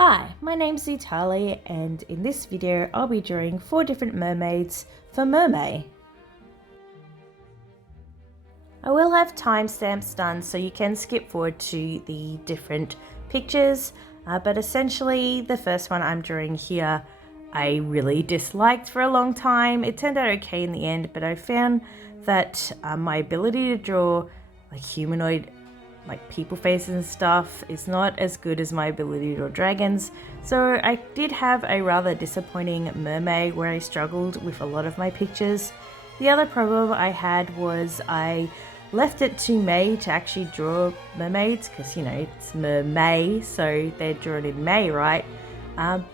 Hi, my name's Zitali, and in this video I'll be drawing 4 different mermaids for MerMay. I will have timestamps done so you can skip forward to the different pictures, but essentially the first one I'm drawing here I really disliked for a long time. It turned out okay in the end, but I found that my ability to draw like humanoid people faces and stuff is not as good as my ability to draw dragons. So I did have a rather disappointing mermaid where I struggled with a lot of my pictures. The other problem I had was I left it to May to actually draw mermaids because, you know, it's MerMay, so they're drawn in May, right?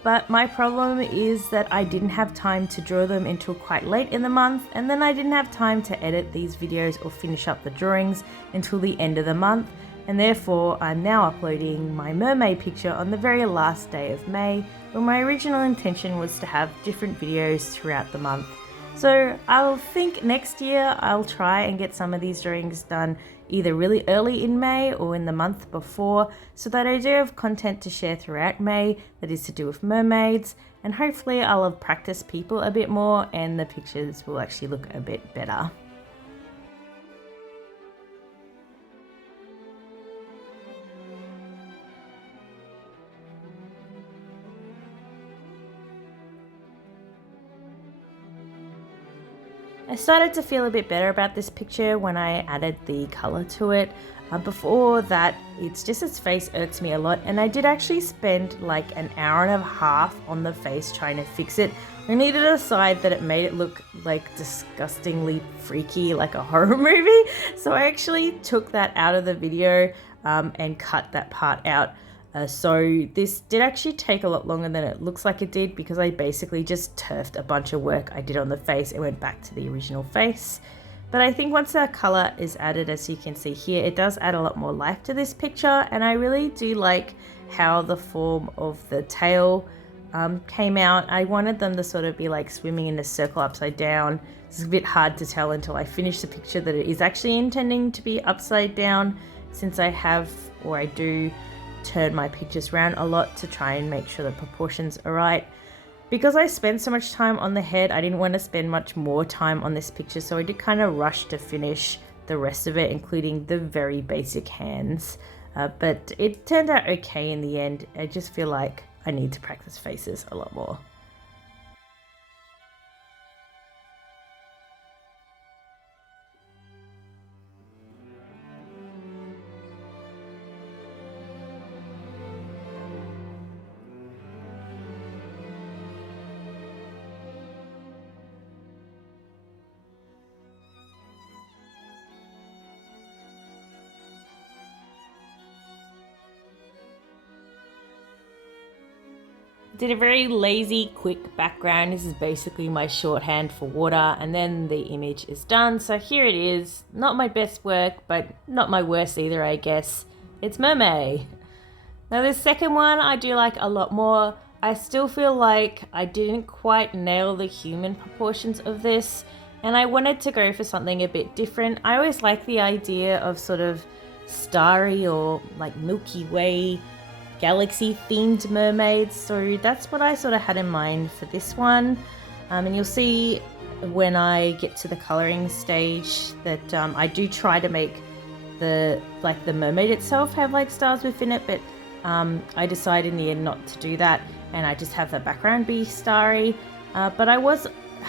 But my problem is that I didn't have time to draw them until quite late in the month, and then I didn't have time to edit these videos or finish up the drawings until the end of the month, and therefore I'm now uploading my mermaid picture on the very last day of May, when my original intention was to have different videos throughout the month. So I'll think next year I'll try and get some of these drawings done either really early in May or in the month before, so that I do have content to share throughout May that is to do with mermaids, and hopefully I'll have practiced people a bit more and the pictures will actually look a bit better. I started to feel a bit better about this picture when I added the color to it. Before that, it's just its face irks me a lot, and I did actually spend like an hour and a half on the face trying to fix it. I needed to decide that it made it look like disgustingly freaky, like a horror movie. So I actually took that out of the video and cut that part out. So this did actually take a lot longer than it looks like it did, because I basically just turfed a bunch of work I did on the face and went back to the original face. But I think once that color is added, as you can see here, it does add a lot more life to this picture, and I really do like how the form of the tail came out. I wanted them to sort of be like swimming in a circle upside down. It's a bit hard to tell until I finish the picture that it is actually intending to be upside down, since I do turn my pictures around a lot to try and make sure the proportions are right. Because I spent so much time on the head, I didn't want to spend much more time on this picture, so I did kind of rush to finish the rest of it, including the very basic hands. But it turned out okay in the end. I just feel like I need to practice faces a lot more. Did a very lazy, quick background. This is basically my shorthand for water, and then the image is done. So here it is. Not my best work, but not my worst either, I guess. It's MerMay. Now the second one I do like a lot more. I still feel like I didn't quite nail the human proportions of this, and I wanted to go for something a bit different. I always like the idea of sort of starry or like Milky Way galaxy themed mermaids, so that's what I sort of had in mind for this one. And you'll see when I get to the coloring stage that I do try to make the mermaid itself have like stars within it, but I decided in the end not to do that, and I just have the background be starry. But I was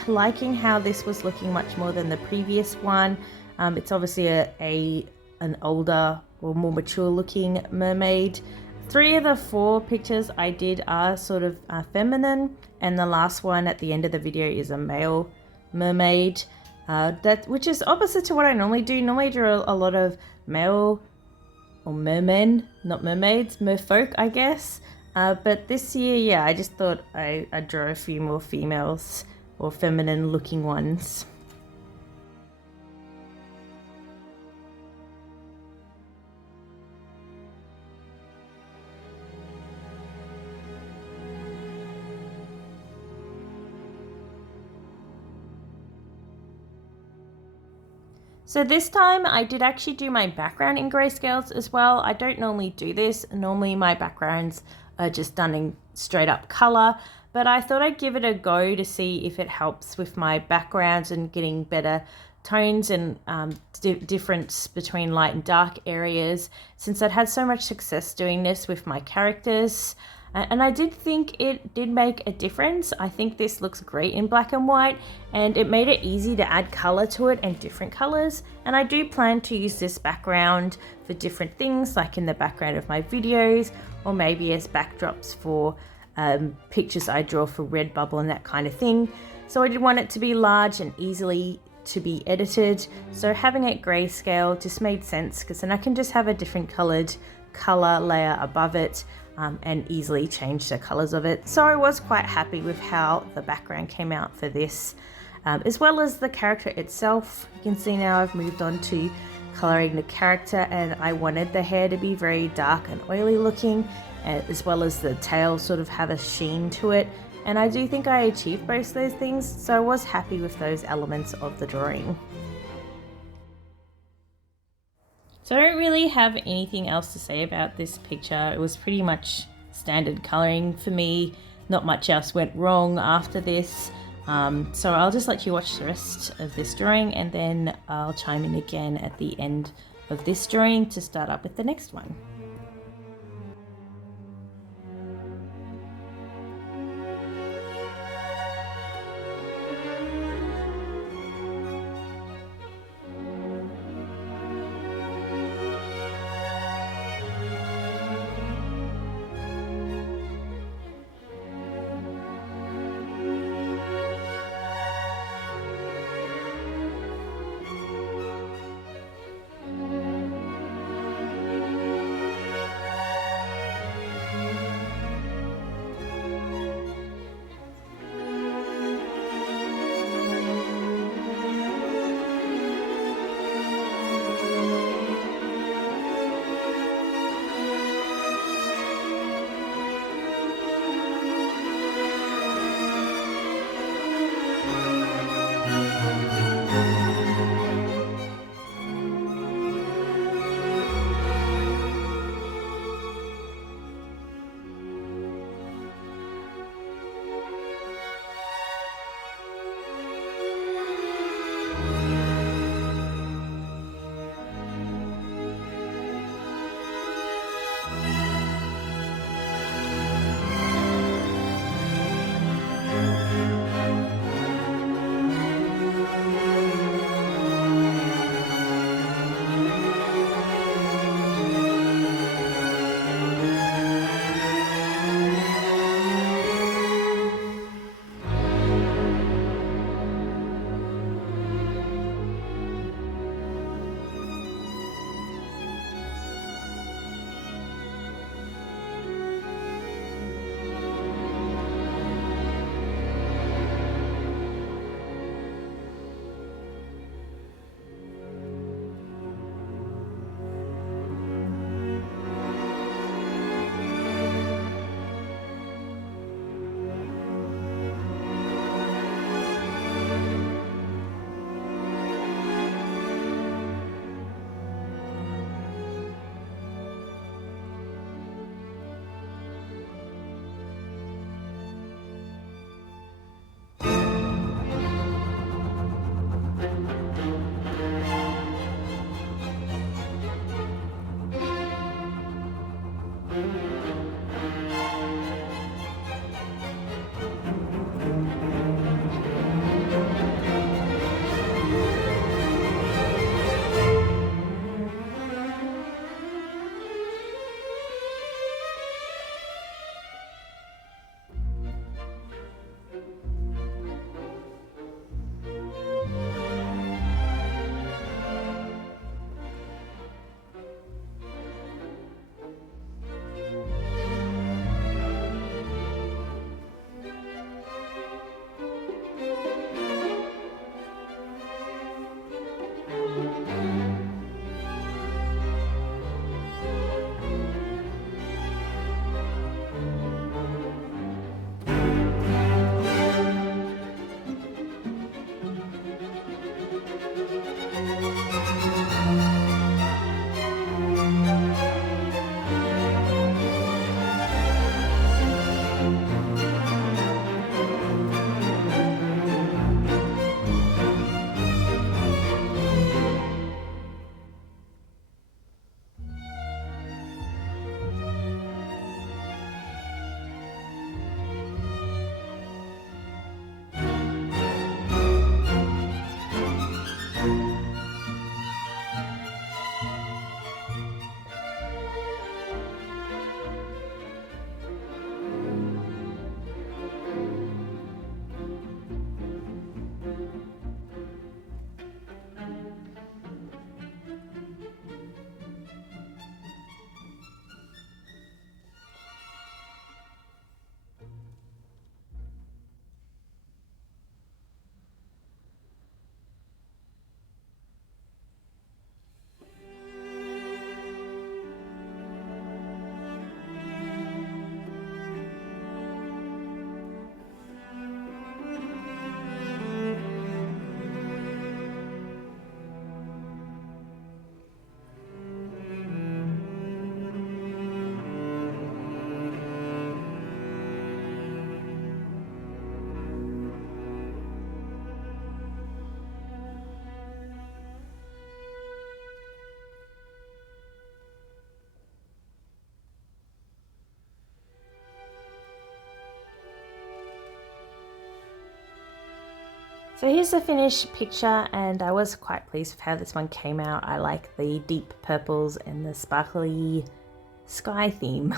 liking how this was looking much more than the previous one. It's obviously an older or more mature looking mermaid. 3 of the 4 pictures I did are sort of feminine, and the last one at the end of the video is a male mermaid, which is opposite to what I normally do. Normally I draw a lot of male or mermen, not mermaids, merfolk, I guess. But this year, yeah, I just thought I'd draw a few more females or feminine looking ones. So this time I did actually do my background in grayscales as well. I don't normally do this. Normally my backgrounds just done in straight up color, but I thought I'd give it a go to see if it helps with my backgrounds and getting better tones and difference between light and dark areas, since I'd had so much success doing this with my characters. And I did think it did make a difference. I think this looks great in black and white, and it made it easy to add color to it and different colors. And I do plan to use this background for different things, like in the background of my videos, or maybe as backdrops for pictures I draw for Redbubble and that kind of thing. So I did want it to be large and easily to be edited. So having it grayscale just made sense, because then I can just have a different colored color layer above it. And easily change the colors of it. So I was quite happy with how the background came out for this, as well as the character itself. You can see now I've moved on to coloring the character, and I wanted the hair to be very dark and oily looking, as well as the tail sort of have a sheen to it. And I do think I achieved both those things, so I was happy with those elements of the drawing. So I don't really have anything else to say about this picture. It was pretty much standard coloring for me. Not much else went wrong after this. So I'll just let you watch the rest of this drawing, and then I'll chime in again at the end of this drawing to start up with the next one. So here's the finished picture, and I was quite pleased with how this one came out. I like the deep purples and the sparkly sky theme.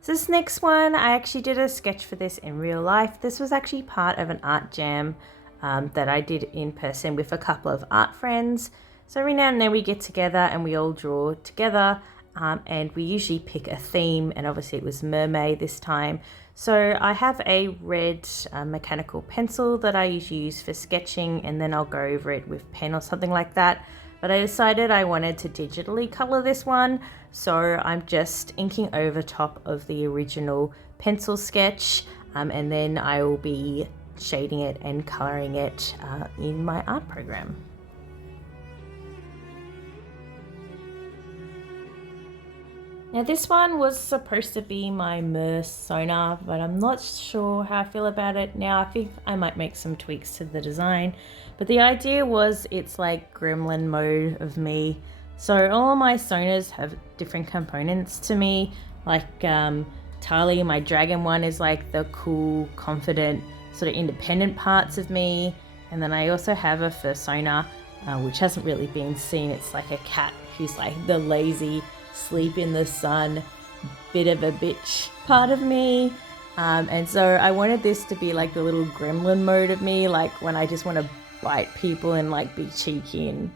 So this next one, I actually did a sketch for this in real life. This was actually part of an art jam that I did in person with a couple of art friends. So every now and then we get together and we all draw together, and we usually pick a theme, and obviously it was mermaid this time. So I have a red mechanical pencil that I usually use for sketching, and then I'll go over it with pen or something like that. But I decided I wanted to digitally color this one, so I'm just inking over top of the original pencil sketch, and then I will be shading it and coloring it in my art program. Now this one was supposed to be my MerSona, but I'm not sure how I feel about it now. I think I might make some tweaks to the design, but the idea was it's like gremlin mode of me. So all of my Sonas have different components to me, like Tali, my dragon one, is like the cool, confident, sort of independent parts of me. And then I also have a fursona, which hasn't really been seen. It's like a cat who's like the lazy, sleep in the sun, bit of a bitch part of me. And so I wanted this to be like the little gremlin mode of me, like when I just want to bite people and like be cheeky and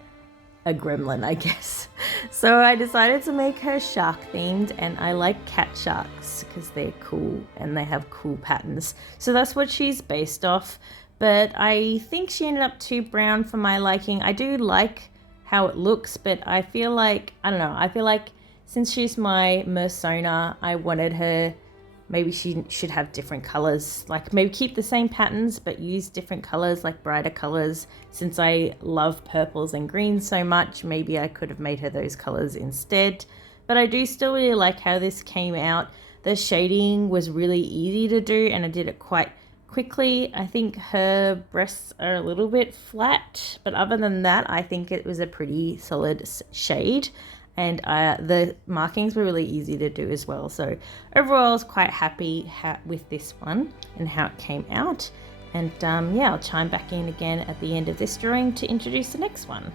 a gremlin, I guess. So I decided to make her shark themed, and I like cat sharks because they're cool and they have cool patterns. So that's what she's based off, but I think she ended up too brown for my liking. I do like how it looks, but I feel like, I don't know, I feel like since she's my MerSona, I wanted her, maybe she should have different colors, like maybe keep the same patterns but use different colors, like brighter colors. Since I love purples and greens so much, maybe I could have made her those colors instead. But I do still really like how this came out. The shading was really easy to do, and I did it quite quickly. I think her breasts are a little bit flat, but other than that, I think it was a pretty solid shade. And the markings were really easy to do as well. So overall, I was quite happy with this one and how it came out. And yeah, I'll chime back in again at the end of this drawing to introduce the next one.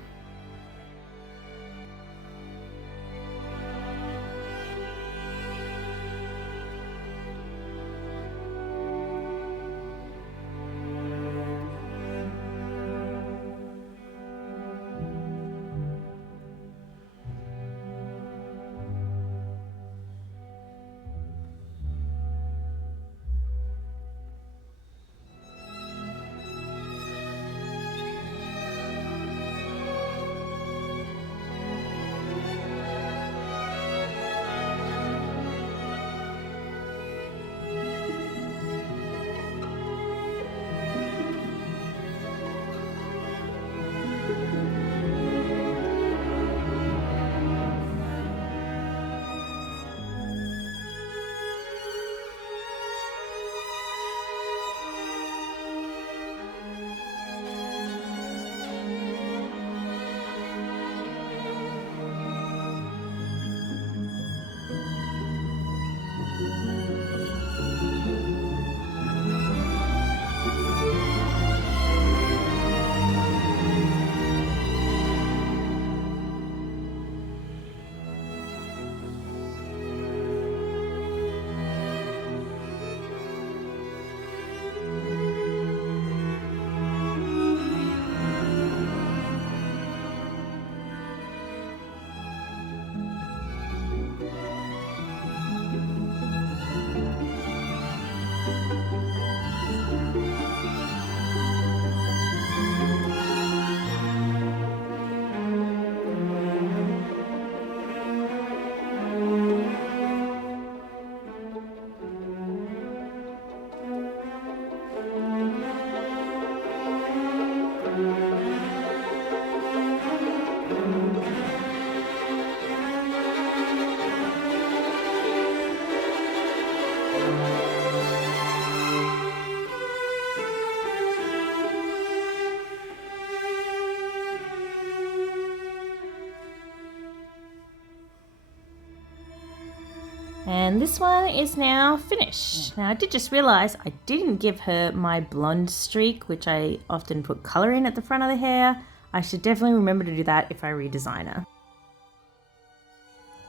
And this one is now finished. Now I did just realize I didn't give her my blonde streak, which I often put color in at the front of the hair. I should definitely remember to do that if I redesign her.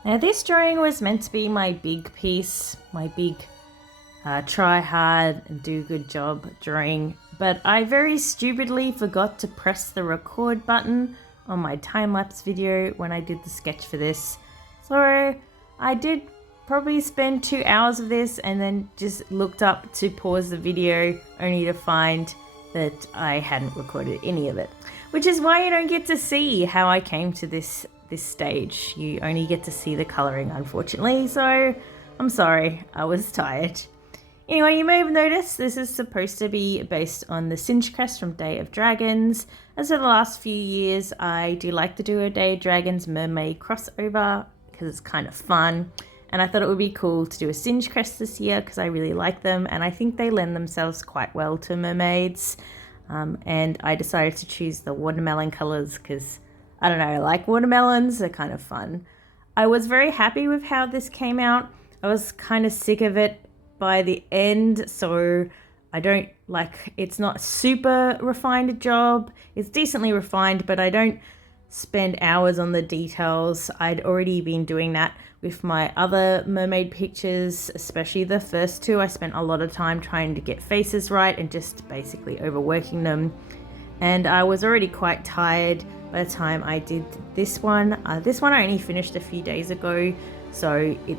Now this drawing was meant to be my big piece, my big try hard and do good job drawing, but I very stupidly forgot to press the record button on my time-lapse video when I did the sketch for this. So I did probably spend 2 hours of this and then just looked up to pause the video only to find that I hadn't recorded any of it. Which is why you don't get to see how I came to this stage. You only get to see the colouring, unfortunately, so I'm sorry, I was tired. Anyway, you may have noticed this is supposed to be based on the Singe crest from Day of Dragons. As of the last few years, I do like to do a Day of Dragons MerMay crossover because it's kind of fun. And I thought it would be cool to do a Singe crest this year because I really like them and I think they lend themselves quite well to mermaids. And I decided to choose the watermelon colors because, I don't know, I like watermelons, they're kind of fun. I was very happy with how this came out. I was kind of sick of it by the end, so I don't like, it's not super refined a job. It's decently refined, but I don't spend hours on the details. I'd already been doing that with my other mermaid pictures, especially the first two. I spent a lot of time trying to get faces right and just basically overworking them. And I was already quite tired by the time I did this one. This one I only finished a few days ago, so it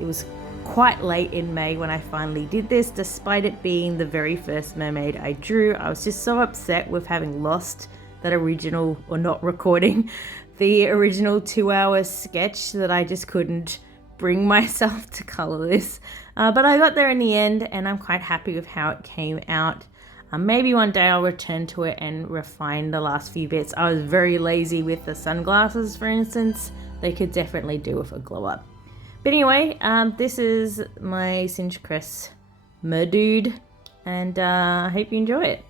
was quite late in May when I finally did this, despite it being the very first mermaid I drew. I was just so upset with having lost that original, or not recording the original 2-hour sketch, that I just couldn't bring myself to color this. But I got there in the end and I'm quite happy with how it came out. Maybe one day I'll return to it and refine the last few bits. I was very lazy with the sunglasses, for instance. They could definitely do with a glow up. But anyway, this is my Singe crest merdude, and I hope you enjoy it.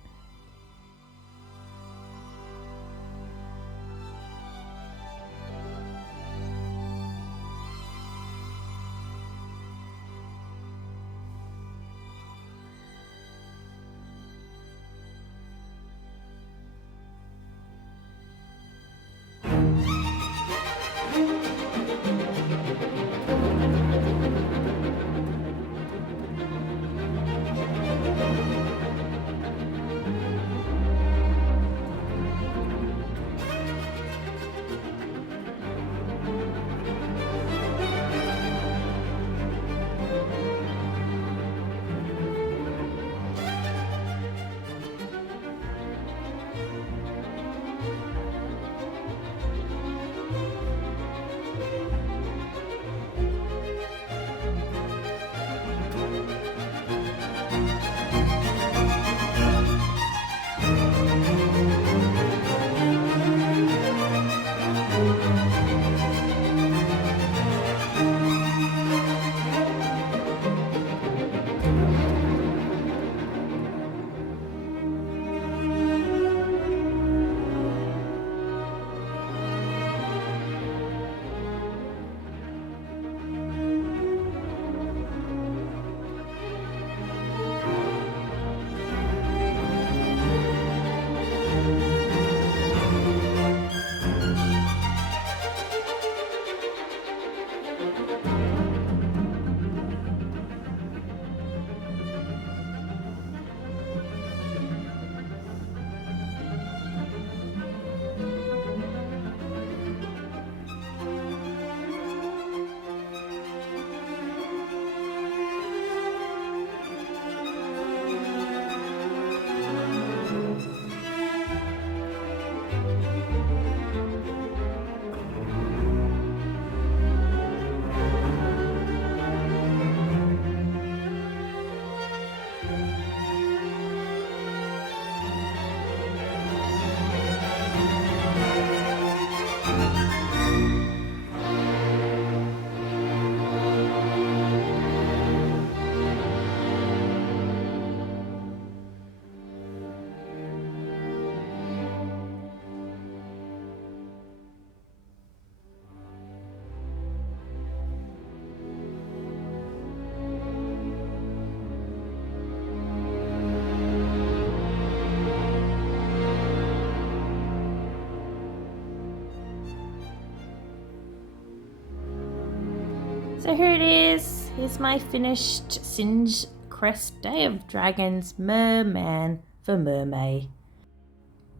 So here it is. Here's my finished Singe Crest Day of Dragons Merman for MerMay.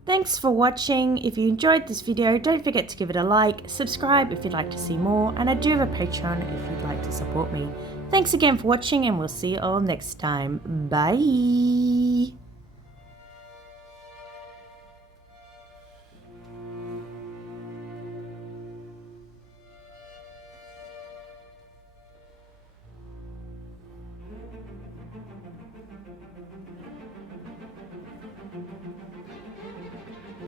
Thanks for watching. If you enjoyed this video, don't forget to give it a like, subscribe if you'd like to see more, and I do have a Patreon if you'd like to support me. Thanks again for watching, and we'll see you all next time. Bye!